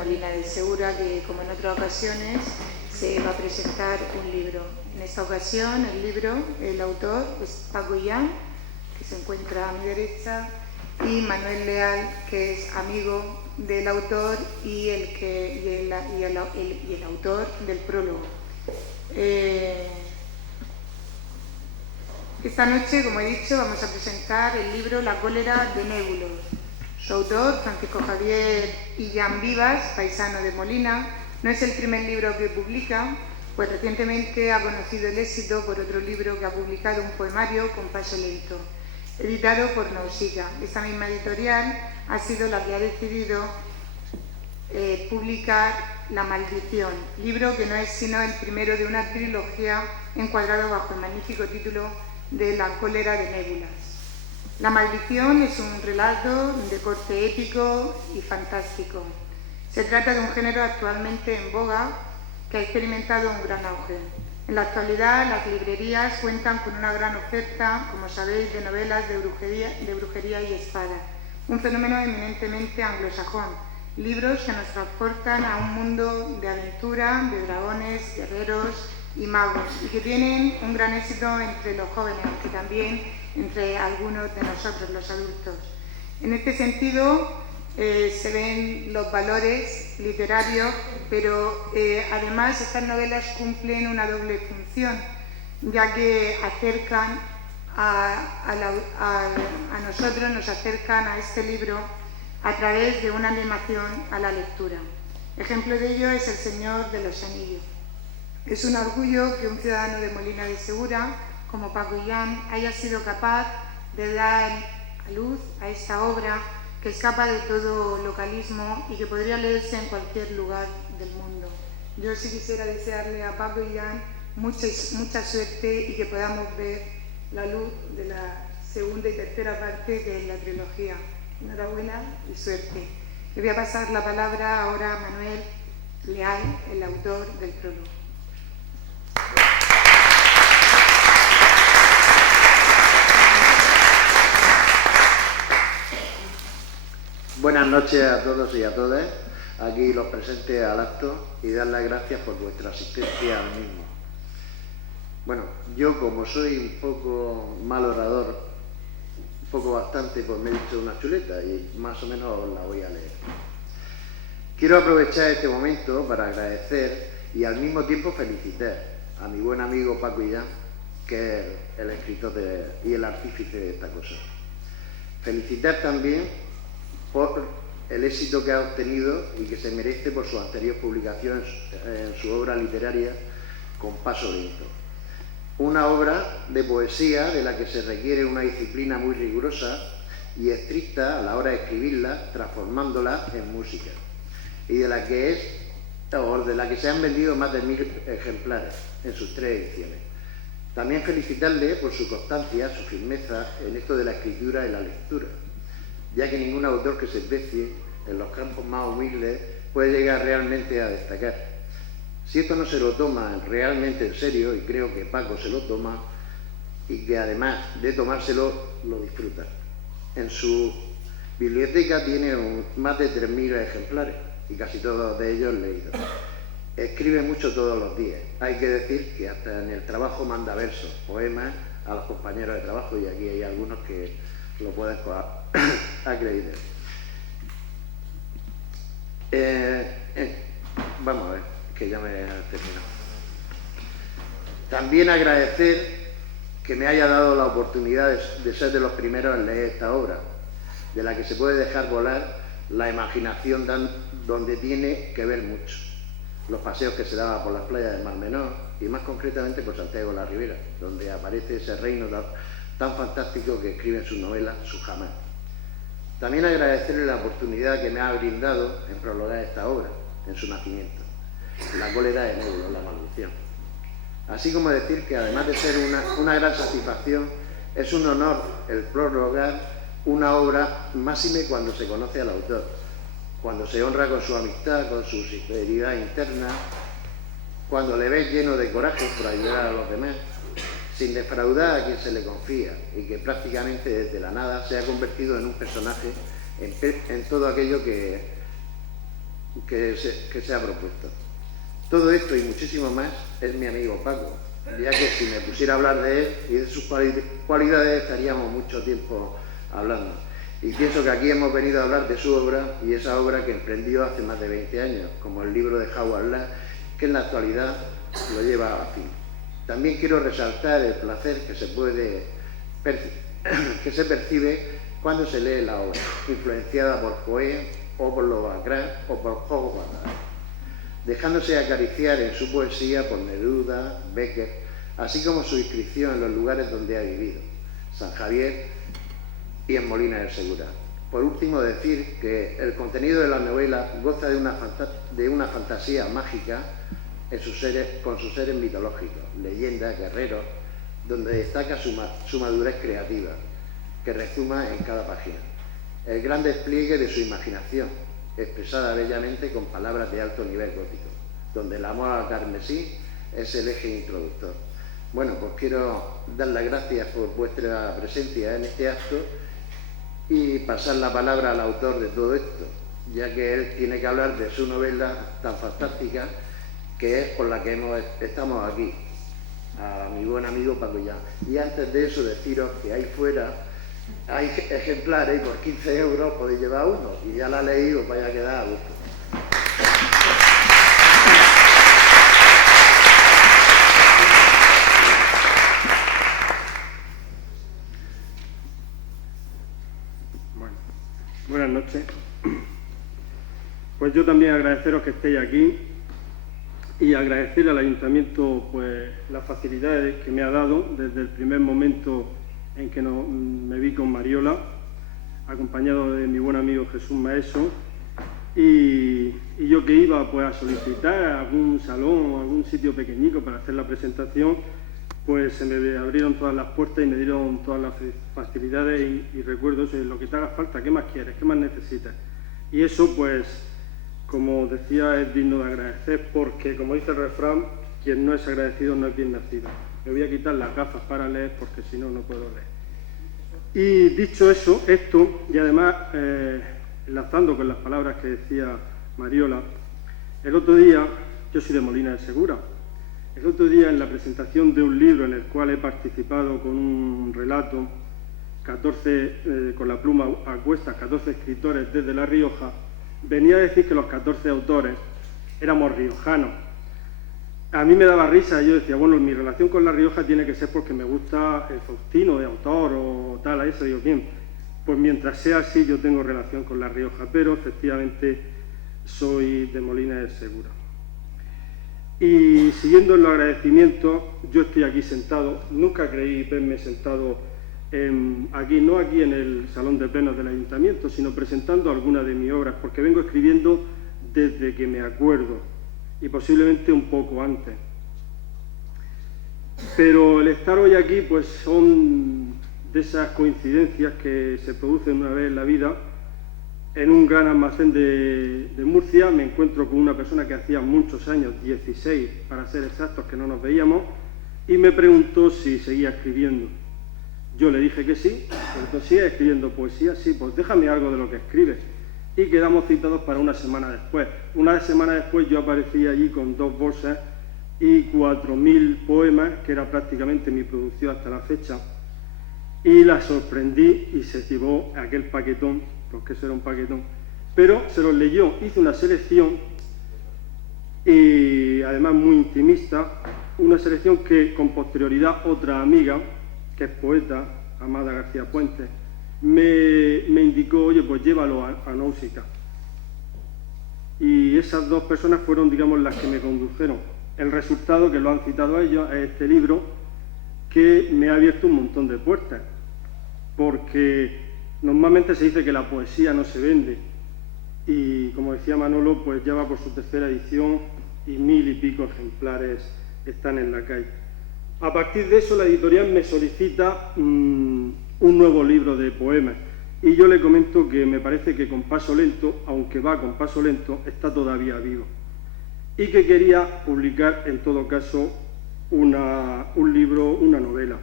Molina de Segura, que como en otras ocasiones se va a presentar un libro. En esta ocasión el libro, el autor es Paco Illán, que se encuentra a mi derecha, y Manuel Leal, que es amigo del autor y el autor del prólogo. Esta noche, como he dicho, vamos a presentar el libro La cólera de Nébulos. Su autor, Francisco Javier Illán Vivas, paisano de Molina, no es el primer libro que publica, pues recientemente ha conocido el éxito por otro libro que ha publicado, un poemario con paso lento, editado por Nausicaa. Esta misma editorial ha sido la que ha decidido publicar La maldición, libro que no es sino el primero de una trilogía encuadrado bajo el magnífico título de La cólera de Nébulas. La maldición es un relato de corte épico y fantástico. Se trata de un género actualmente en boga que ha experimentado un gran auge. En la actualidad, las librerías cuentan con una gran oferta, como sabéis, de novelas de brujería y espada, un fenómeno eminentemente anglosajón, libros que nos transportan a un mundo de aventura, de dragones, guerreros y magos, y que tienen un gran éxito entre los jóvenes, aunque también entre algunos de nosotros, los adultos. En este sentido, se ven los valores literarios, pero además estas novelas cumplen una doble función, ya que acercan a nosotros, nos acercan a este libro a través de una animación a la lectura. Ejemplo de ello es El Señor de los Anillos. Es un orgullo que un ciudadano de Molina de Segura, como Paco Illán, haya sido capaz de dar a luz a esta obra que escapa de todo localismo y que podría leerse en cualquier lugar del mundo. Yo sí quisiera desearle a Paco Illán mucha suerte y que podamos ver la luz de la segunda y tercera parte de la trilogía. Enhorabuena y suerte. Le voy a pasar la palabra ahora a Manuel Leal, el autor del prólogo. Buenas noches a todos y a todas, aquí los presentes al acto, y dar las gracias por vuestra asistencia al mismo. Bueno, yo como soy un poco mal orador, un poco bastante, pues me he dicho una chuleta y más o menos la voy a leer. Quiero aprovechar este momento para agradecer y al mismo tiempo felicitar a mi buen amigo Paco Illán, que es el escritor y el artífice de esta cosa. Felicitar también por el éxito que ha obtenido y que se merece por su anterior publicación en su obra literaria Con paso lento. Una obra de poesía de la que se requiere una disciplina muy rigurosa y estricta a la hora de escribirla, transformándola en música, y de la que se han vendido más de 1000 ejemplares en sus 3 ediciones. También felicitarle por su constancia, su firmeza en esto de la escritura y la lectura, ya que ningún autor que se especie en los campos más humildes puede llegar realmente a destacar. Si esto no se lo toma realmente en serio, y creo que Paco se lo toma, y que además de tomárselo, lo disfruta. En su biblioteca tiene más de 3000 ejemplares, y casi todos de ellos leídos. Escribe mucho todos los días. Hay que decir que hasta en el trabajo manda versos, poemas a los compañeros de trabajo, y aquí hay algunos que lo pueden acreditar. Vamos a ver, que ya me he terminado. También agradecer que me haya dado la oportunidad de ser de los primeros en leer esta obra, de la que se puede dejar volar la imaginación donde tiene que ver mucho. Los paseos que se daban por las playas del Mar Menor, y más concretamente por Santiago de la Ribera, donde aparece ese reino tan fantástico que escribe en sus novelas Sujamar. También agradecerle la oportunidad que me ha brindado en prologar esta obra, en su nacimiento, La cólera de Nébulos, la maldición. Así como decir que además de ser una gran satisfacción, es un honor el prologar una obra máxime cuando se conoce al autor, cuando se honra con su amistad, con su sinceridad interna, cuando le ves lleno de coraje por ayudar a los demás, sin defraudar a quien se le confía, y que prácticamente desde la nada se ha convertido en un personaje en todo aquello que que se ha propuesto. Todo esto y muchísimo más es mi amigo Paco, ya que si me pusiera a hablar de él y de sus cualidades estaríamos mucho tiempo hablando. Y pienso que aquí hemos venido a hablar de su obra y esa obra que emprendió hace más de 20 años, como el libro de Howard Last, que en la actualidad lo lleva a fin. También quiero resaltar el placer que se percibe cuando se lee la obra, influenciada por Poe o por Lovecraft o por Howard Last, dejándose acariciar en su poesía por Neruda, Becker, así como su inscripción en los lugares donde ha vivido, San Javier y en Molina del Segura. Por último, decir que el contenido de la novela goza de una fantasía mágica con sus seres mitológicos, leyendas, guerreros, donde destaca su madurez creativa, que rezuma en cada página. El gran despliegue de su imaginación, expresada bellamente con palabras de alto nivel gótico, donde el amor al carmesí es el eje introductor. Bueno, pues quiero dar las gracias por vuestra presencia en este acto y pasar la palabra al autor de todo esto, ya que él tiene que hablar de su novela tan fantástica que es por la que estamos aquí, a mi buen amigo Paco Llán. Y antes de eso deciros que ahí fuera hay ejemplares y por 15 euros podéis llevar uno, y ya la leí, os vaya a quedar a gusto. Bueno, buenas noches. Pues yo también agradeceros que estéis aquí y agradecer al Ayuntamiento pues las facilidades que me ha dado desde el primer momento en que me vi con Mariola, acompañado de mi buen amigo Jesús Maeso, y yo que iba pues a solicitar algún salón o algún sitio pequeñico para hacer la presentación, pues se me abrieron todas las puertas y me dieron todas las facilidades y recuerdos de lo que te haga falta, qué más quieres, qué más necesitas. Y eso pues, como decía, es digno de agradecer, porque como dice el refrán, quien no es agradecido no es bien nacido. Me voy a quitar las gafas para leer porque si no, no puedo leer. Y dicho eso, esto, y además enlazando con las palabras que decía Mariola, el otro día, yo soy de Molina de Segura, el otro día en la presentación de un libro en el cual he participado con un relato, 14, con la pluma a cuestas, 14 escritores desde La Rioja, venía a decir que los 14 autores éramos riojanos. A mí me daba risa, yo decía, bueno, mi relación con La Rioja tiene que ser porque me gusta el Faustino de autor o tal, a eso digo, bien, pues mientras sea así yo tengo relación con La Rioja, pero efectivamente soy de Molina de Segura. Y siguiendo en los agradecimientos, yo estoy aquí sentado, nunca creí verme sentado aquí, no aquí en el Salón de Plenos del Ayuntamiento, sino presentando algunas de mis obras, porque vengo escribiendo desde que me acuerdo, y posiblemente un poco antes. Pero el estar hoy aquí pues son de esas coincidencias que se producen una vez en la vida. En un gran almacén de Murcia me encuentro con una persona que hacía muchos años, 16 para ser exactos, que no nos veíamos, y me preguntó si seguía escribiendo. Yo le dije que sí, pero ¿sigue escribiendo poesía? Sí, pues déjame algo de lo que escribes. Y quedamos citados para una semana después. Una semana después yo aparecí allí con 2 bolsas y 4.000 poemas, que era prácticamente mi producción hasta la fecha, y la sorprendí y se llevó aquel paquetón, porque eso era un paquetón, pero se los leyó, hice una selección y además muy intimista, una selección que con posterioridad otra amiga, que es poeta, Amada García Puente, me indicó, oye, pues llévalo a Náusica. Y esas 2 personas fueron, digamos, las que me condujeron. El resultado, que lo han citado a ellos, es este libro que me ha abierto un montón de puertas, porque normalmente se dice que la poesía no se vende, y como decía Manolo, pues ya va por su 3ª edición y 1000 y pico ejemplares están en la calle. A partir de eso la editorial me solicita un nuevo libro de poemas, y yo le comento que me parece que con paso lento, aunque va con paso lento, está todavía vivo, y que quería publicar en todo caso un libro, una novela,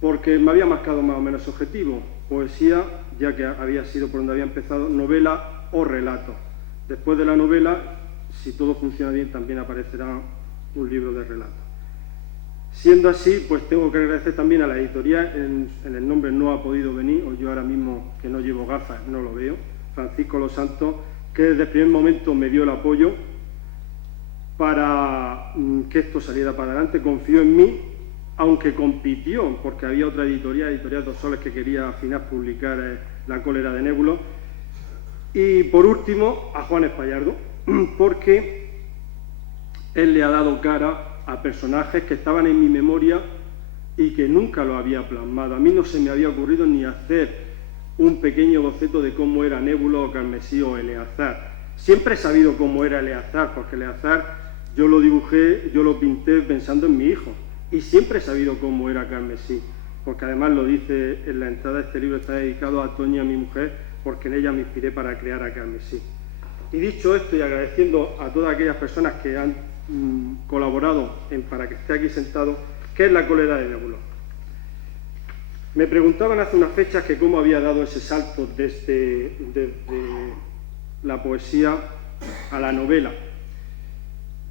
porque me había marcado más o menos objetivo, poesía, ya que había sido por donde había empezado, novela o relato. Después de la novela, si todo funciona bien, también aparecerá un libro de relatos. Siendo así, pues tengo que agradecer también a la editorial, en el nombre no ha podido venir, o yo ahora mismo que no llevo gafas no lo veo, Francisco Los Santos, que desde el primer momento me dio el apoyo para que esto saliera para adelante, confió en mí, aunque compitió, porque había otra editorial Dos Soles, que quería al final publicar La cólera de Nébulos. Y por último, a Juan Espallardo, porque él le ha dado cara a personajes que estaban en mi memoria y que nunca lo había plasmado. A mí no se me había ocurrido ni hacer un pequeño boceto de cómo era Nébulo o Carmesí o Eleazar. Siempre he sabido cómo era Eleazar, porque Eleazar yo lo dibujé, yo lo pinté pensando en mi hijo, y siempre he sabido cómo era Carmesí, porque además lo dice en la entrada de este libro, está dedicado a Toña, mi mujer, porque en ella me inspiré para crear a Carmesí. Y dicho esto, y agradeciendo a todas aquellas personas que han colaborado para que esté aquí sentado, ¿qué es La cólera de Nébulos? Me preguntaban hace unas fechas que cómo había dado ese salto desde la poesía a la novela.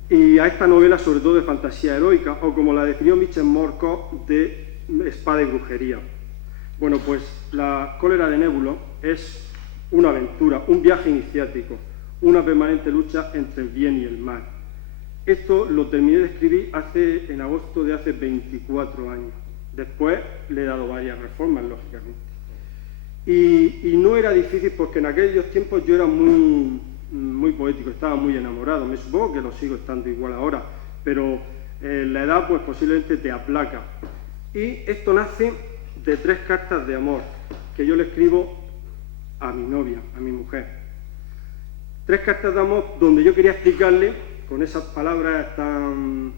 Y a esta novela, sobre todo de fantasía heroica, o como la definió Michel Morco, de espada y brujería. Bueno, pues La cólera de Nébulos es una aventura, un viaje iniciático, una permanente lucha entre el bien y el mal. Esto lo terminé de escribir en agosto de hace 24 años. Después le he dado varias reformas, lógicamente. Y no era difícil porque en aquellos tiempos yo era muy poético, estaba muy enamorado. Me supongo que lo sigo estando igual ahora, pero la edad pues posiblemente te aplaca. Y esto nace de 3 cartas de amor que yo le escribo a mi novia, a mi mujer. 3 cartas de amor donde yo quería explicarle, con esas palabras tan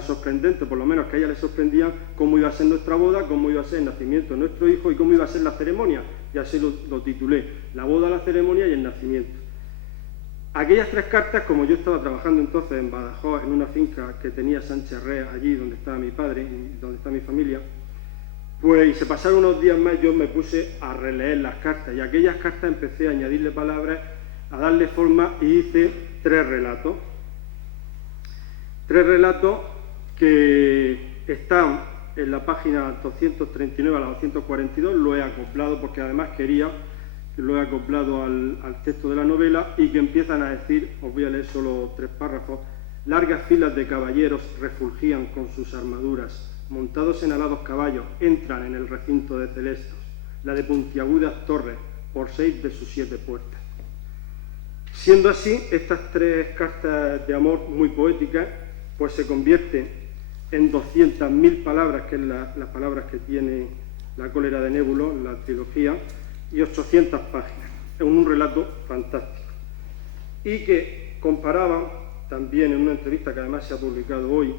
sorprendentes, por lo menos que a ella le sorprendían, cómo iba a ser nuestra boda, cómo iba a ser el nacimiento de nuestro hijo y cómo iba a ser la ceremonia. Y así lo titulé, la boda, la ceremonia y el nacimiento. Aquellas 3 cartas, como yo estaba trabajando entonces en Badajoz, en una finca que tenía Sánchez Rea, allí donde estaba mi padre y donde está mi familia, pues y se pasaron unos días más, yo me puse a releer las cartas y a aquellas cartas empecé a añadirle palabras, a darle forma y hice 3 relatos. 3 relatos que están en la página 239 a la 242, lo he acoplado porque además lo he acoplado al texto de la novela y que empiezan a decir, os voy a leer solo 3 párrafos: largas filas de caballeros refulgían con sus armaduras, montados en alados caballos, entran en el recinto de Celestos, la de puntiagudas torres, por 6 de sus 7 puertas. Siendo así, estas 3 cartas de amor muy poéticas, pues se convierten en 200.000 palabras, que es las palabras que tiene La cólera de Nébulos, la trilogía, y 800 páginas. Es un relato fantástico. Y que comparaba también en una entrevista que además se ha publicado hoy,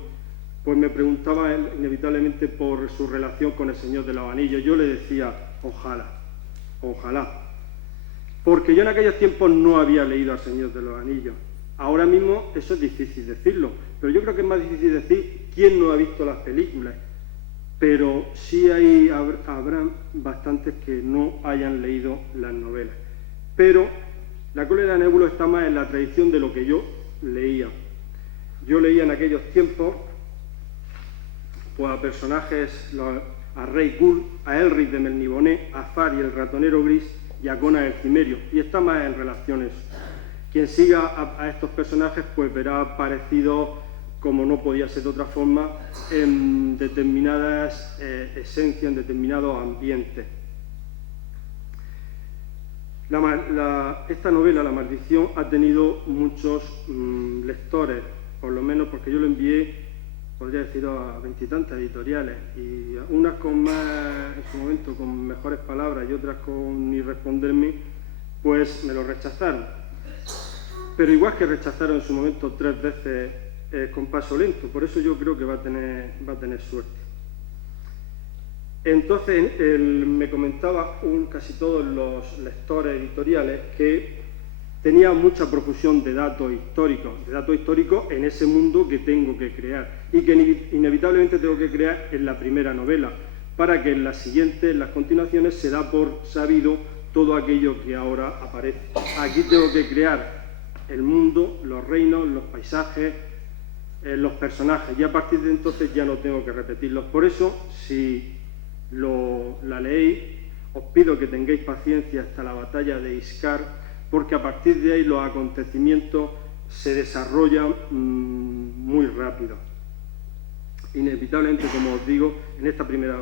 pues me preguntaba él inevitablemente por su relación con El Señor de los Anillos. Yo le decía, ojalá, porque yo en aquellos tiempos no había leído El Señor de los Anillos. Ahora mismo eso es difícil decirlo, pero yo creo que es más difícil decir quién no ha visto las películas, pero sí habrá bastantes que no hayan leído las novelas. Pero La cólera de Nébulos está más en la tradición de lo que yo leía. Yo leía en aquellos tiempos pues, a personajes, a Rey Gul, a Elric de Melniboné, a Far y el ratonero gris y a Conan el cimerio, y está más en relaciones. Quien siga a estos personajes pues verá parecidos, como no podía ser de otra forma, en determinadas esencias, en determinados ambientes. Esta novela, La maldición, ha tenido muchos lectores, por lo menos porque yo lo envié, podría decir, a 20 y tantas editoriales, y unas con más, en su momento, con mejores palabras y otras con ni responderme, pues me lo rechazaron. Pero igual que rechazaron en su momento 3 veces con paso lento, por eso yo creo que va a tener suerte. Entonces me comentaba casi todos los lectores editoriales que tenía mucha profusión de datos históricos en ese mundo que tengo que crear y que inevitablemente tengo que crear en la primera novela, para que en las siguientes, en las continuaciones, se da por sabido todo aquello que ahora aparece. Aquí tengo que crear el mundo, los reinos, los paisajes, los personajes, y a partir de entonces ya no tengo que repetirlos. Por eso, si la leéis, os pido que tengáis paciencia hasta la batalla de Iscar, porque a partir de ahí los acontecimientos se desarrollan muy rápido. Inevitablemente, como os digo, en esta primera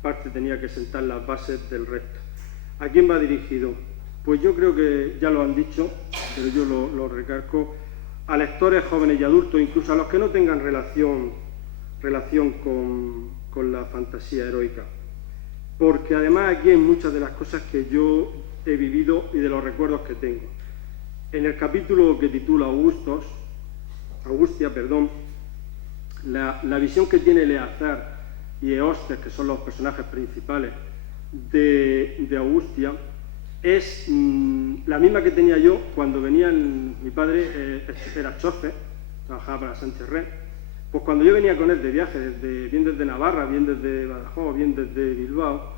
parte tenía que sentar las bases del resto. ¿A quién va dirigido? Pues yo creo que ya lo han dicho, pero yo lo recalco, a lectores jóvenes y adultos, incluso a los que no tengan relación con la fantasía heroica. Porque además aquí hay muchas de las cosas que yo he vivido y de los recuerdos que tengo. En el capítulo que titula Angustia, la visión que tiene Eleazar y Eostes, que son los personajes principales de Angustia, es la misma que tenía yo cuando venía mi padre, era chofer, trabajaba para Sánchez Red. Pues cuando yo venía con él de viaje, bien desde Navarra, bien desde Badajoz, bien desde Bilbao,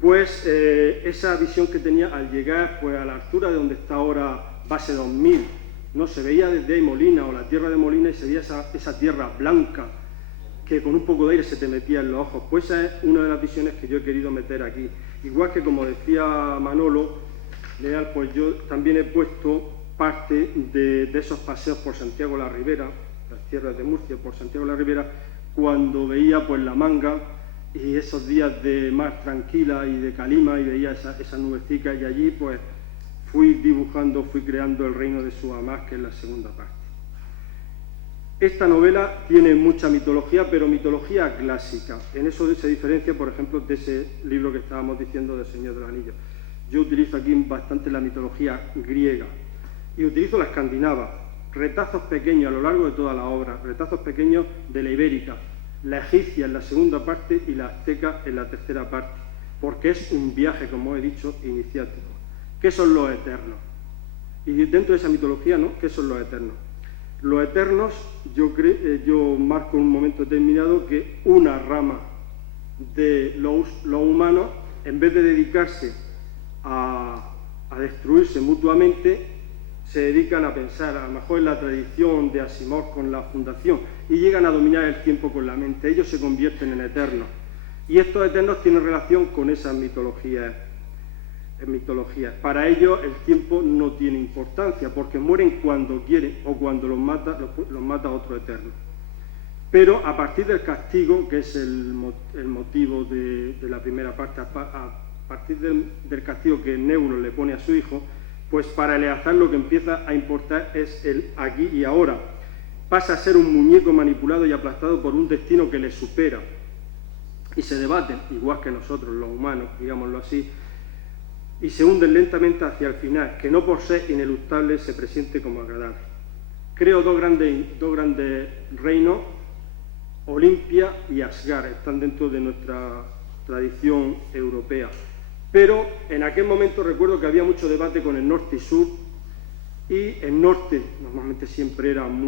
pues esa visión que tenía al llegar pues, a la altura de donde está ahora Base 2000, ¿no? Se veía desde ahí Molina o la tierra de Molina y se veía esa tierra blanca que con un poco de aire se te metía en los ojos. Pues esa es una de las visiones que yo he querido meter aquí. Igual que, como decía Manolo Leal, pues yo también he puesto parte de esos paseos por Santiago la Ribera, las tierras de Murcia, por Santiago la Ribera, cuando veía pues la Manga y esos días de mar tranquila y de calima y veía esa nubecita, y allí pues fui dibujando, fui creando el reino de Suamás, que es la segunda parte. Esta novela tiene mucha mitología, pero mitología clásica. En eso se diferencia, por ejemplo, de ese libro que estábamos diciendo del Señor de los Anillos. Yo utilizo aquí bastante la mitología griega y utilizo la escandinava. Retazos pequeños a lo largo de toda la obra, retazos pequeños de la ibérica, la egipcia en la segunda parte y la azteca en la tercera parte, porque es un viaje, como he dicho, iniciático. ¿Qué son los eternos? Y dentro de esa mitología, ¿no? ¿Qué son los eternos? Los eternos, yo marco en un momento determinado que una rama de los humanos, en vez de dedicarse a destruirse mutuamente, se dedican a pensar, a lo mejor en la tradición de Asimov con la fundación, y llegan a dominar el tiempo con la mente. Ellos se convierten en eternos. Y estos eternos tienen relación con esas mitologías. Para ellos el tiempo no tiene importancia, porque mueren cuando quieren o cuando los mata otro eterno. Pero a partir del castigo, que es el motivo de la primera parte, a partir del castigo que Neulo le pone a su hijo, pues para Eleazar lo que empieza a importar es el aquí y ahora. Pasa a ser un muñeco manipulado y aplastado por un destino que le supera. Y se debaten, igual que nosotros, los humanos, digámoslo así, y se hunden lentamente hacia el final, que no por ser ineluctable se presiente como agradable. Creo dos grandes reinos, Olimpia y Asgard, están dentro de nuestra tradición europea. Pero en aquel momento recuerdo que había mucho debate con el norte y sur, y el norte normalmente siempre eran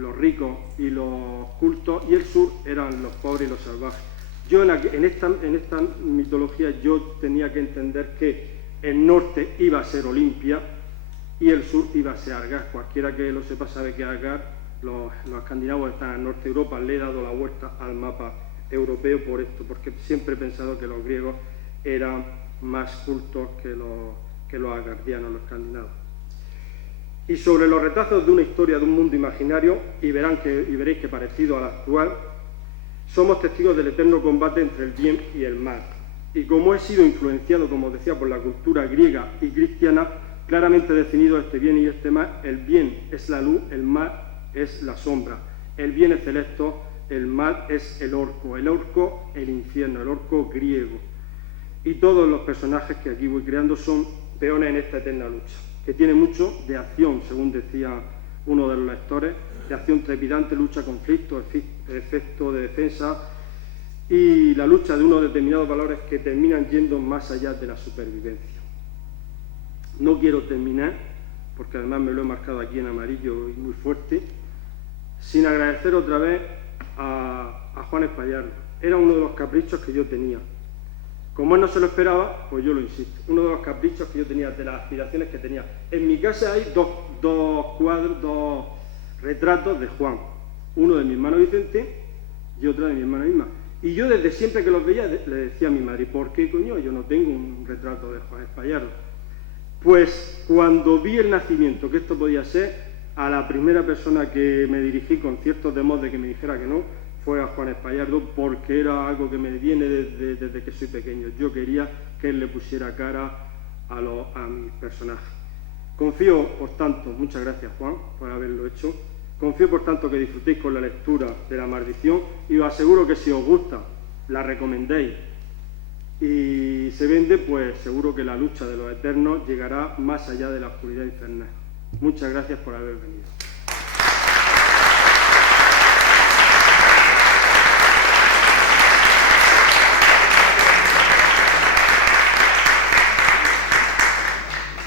los ricos y los cultos, y el sur eran los pobres y los salvajes. Yo en esta mitología yo tenía que entender que el norte iba a ser Olimpia y el sur iba a ser Asgard. Cualquiera que lo sepa sabe que Asgard, los escandinavos están al norte de Europa. Le he dado la vuelta al mapa europeo por esto, porque siempre he pensado que los griegos eran más cultos que los asgardianos, los escandinavos. Y sobre los retazos de una historia de un mundo imaginario, y veréis que parecido al actual, somos testigos del eterno combate entre el bien y el mal. Y como he sido influenciado, como decía, por la cultura griega y cristiana, claramente definido este bien y este mal. El bien es la luz, el mal es la sombra. El bien es celeste, el mal es el orco el infierno, el orco griego. Y todos los personajes que aquí voy creando son peones en esta eterna lucha, que tiene mucho de acción, según decía uno de los lectores, de acción trepidante, lucha, conflicto, efecto de defensa y la lucha de unos determinados valores que terminan yendo más allá de la supervivencia. No quiero terminar, porque además me lo he marcado aquí en amarillo y muy fuerte, sin agradecer otra vez a Juan Espallardo. Era uno de los caprichos que yo tenía. Como él no se lo esperaba, pues yo lo insisto. Uno de los caprichos que yo tenía, de las aspiraciones que tenía. En mi casa hay dos cuadros, dos retratos de Juan. Uno de mi hermano Vicente y otro de mi hermana Isma. Y yo desde siempre que los veía le decía a mi madre, ¿por qué coño yo no tengo un retrato de Juan Espallardo? Pues cuando vi el nacimiento, que esto podía ser, a la primera persona que me dirigí con cierto temor de que me dijera que no, fue a Juan Espallardo, porque era algo que me viene desde que soy pequeño. Yo quería que él le pusiera cara a mis personajes. Confío, por tanto, muchas gracias Juan por haberlo hecho, confío por tanto que disfrutéis con la lectura de La Maldición y os aseguro que si os gusta, la recomendéis y se vende, pues seguro que la lucha de los eternos llegará más allá de la oscuridad infernal. Muchas gracias por haber venido.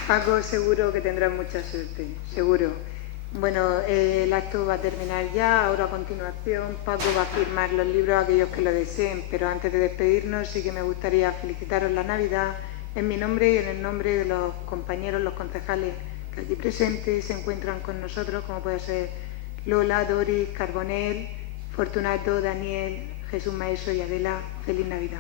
Paco, seguro que tendrás mucha suerte, seguro. Bueno, el acto va a terminar ya. Ahora a continuación Paco va a firmar los libros a aquellos que lo deseen, pero antes de despedirnos sí que me gustaría felicitaros la Navidad en mi nombre y en el nombre de los compañeros, los concejales que aquí presentes se encuentran con nosotros, como puede ser Lola, Doris, Carbonell, Fortunato, Daniel, Jesús Maeso y Adela. Feliz Navidad.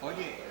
Oye,